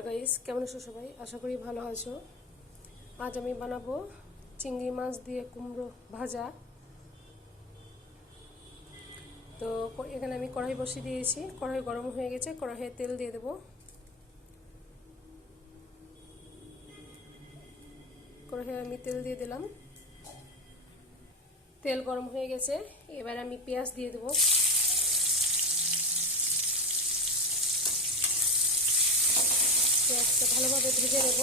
Hello guys, কেমন আছো সবাই? আশা করি ভালো আছো। আজ আমি বানাবো চিংড়ি মাছ দিয়ে কুমড়ো ভাজা। তো এখানে আমি কড়াই বসিয়ে দিয়েছি, কড়াই গরম হয়ে গেছে, কড়াইয়ে তেল দিয়ে দেবো। কড়াইয়ে আমি তেল দিয়ে দিলাম, তেল গরম হয়ে গেছে। এবার আমি পেঁয়াজ দিয়ে দেবো। পেঁয়াজটা ভালোভাবে ভেজে নেব।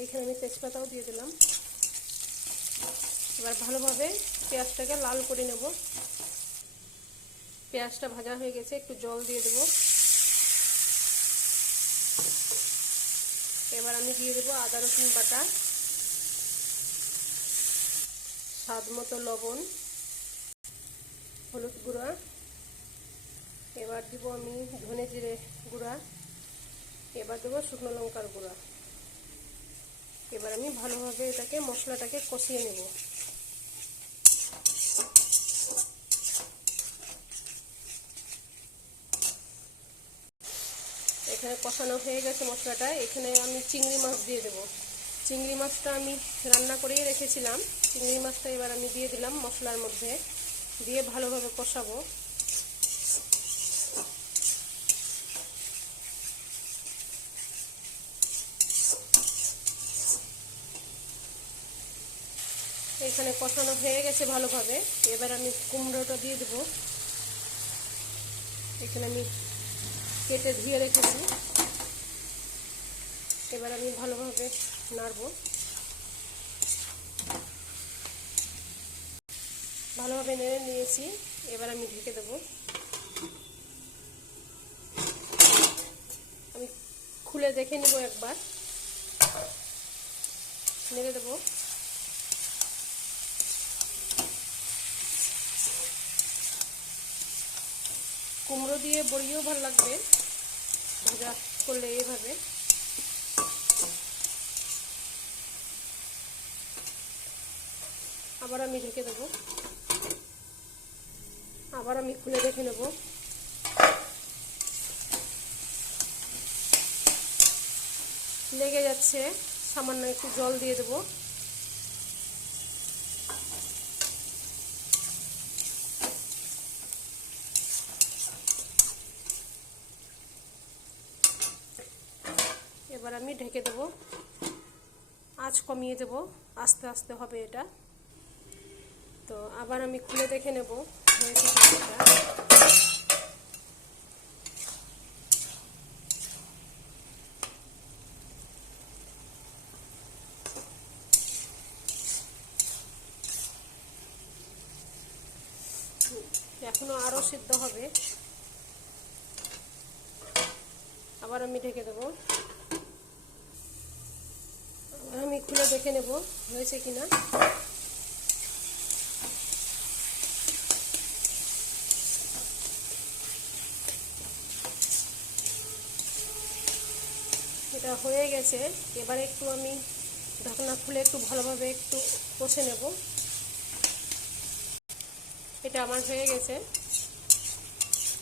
এইখানে আমি তেজপাতাও দিয়ে দিলাম। এবার ভালোভাবে পেঁয়াজটাকে লাল করে নেব। পেঁয়াজটা ভাজা হয়ে গেছে, একটু জল দিয়ে দেব। এবার আমি দিয়ে দেবো আদা রসুন বাটা, স্বাদ মতো লবণ, হলুদ গুঁড়া। এবার দেবো আমি ধনে জিরে গুঁড়া। এবার দেবো শুকনো লঙ্কার গুঁড়া। এবার আমি ভালোভাবে এটাকে মশলাটাকে কষিয়ে নেব। এখানে কষানো হয়ে গেছে মশলাটা। এখানে আমি চিংড়ি মাছ দিয়ে দেবো। চিংড়ি মাছটা আমি রান্না করেই রেখেছিলাম। চিংড়ি মাছটা এবার আমি দিয়ে দিলাম মশলার মধ্যে, দিয়ে ভালোভাবে কষাবো। এখানে কষানো হয়ে গেছে ভালোভাবে। এবার আমি কুমড়োটা দিয়ে দেবো। এখানে আমি কেটে ধুয়ে রেখেছি। এবার আমি ভালোভাবে নাড়বো। ভালোভাবে নেড়ে নিয়েছি। এবার আমি ঢেকে দেবো। আমি খুলে দেখে নেব, একবার নেড়ে দেবো। কুমড়ো দিয়ে বড়িও ভালো লাগবে ভাজা করলে এইভাবে। আবার আমি ঢেকে দেবো। আবার আমি খুলে দেখে নেব। লেগে যাচ্ছে, সামান্য একটু জল দিয়ে দেবো। এবার আমি ঢেকে দেবো। আঁচ কমিয়ে দেবো, আস্তে আস্তে হবে এটা। তো আবার আমি খুলে দেখে নেব হয়েছে কিনা। এখনো আরো সিদ্ধ হবে। আবার আমি ঢেকে দেবো। আমি খুলে দেখে নেব হয়েছে কিনা। এটা হয়ে গেছে। এবার একটু আমি ঢাকনা খুলে একটু ভালোভাবে একটু কষে নেব। এটা আমার হয়ে গেছে।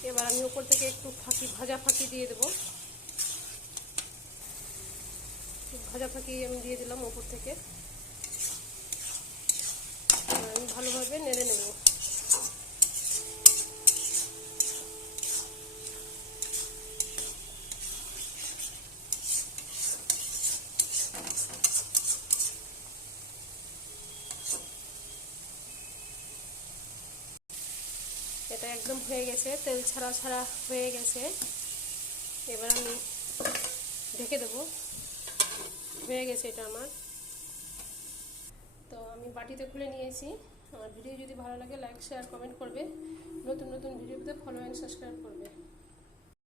এবার আমি উপর থেকে একটু ভাজা ফাঁকি দিয়ে দেবো। ভাজা ফাঁকি আমি দিয়ে দিলাম উপর থেকে। আমি ভালোভাবে নেড়ে নেব। এটা একদম হয়ে গেছে, তেল ছাড়া ছাড়া হয়ে গেছে। এবার আমি ঢেকে দেবো। হয়ে গেছে এটা আমার। তো আমি বাটিতে খুলে নিয়েছি। আমার ভিডিও যদি ভালো লাগে লাইক শেয়ার কমেন্ট করবে। নতুন নতুন ভিডিওতে ফলো অ্যান্ড সাবস্ক্রাইব করবে।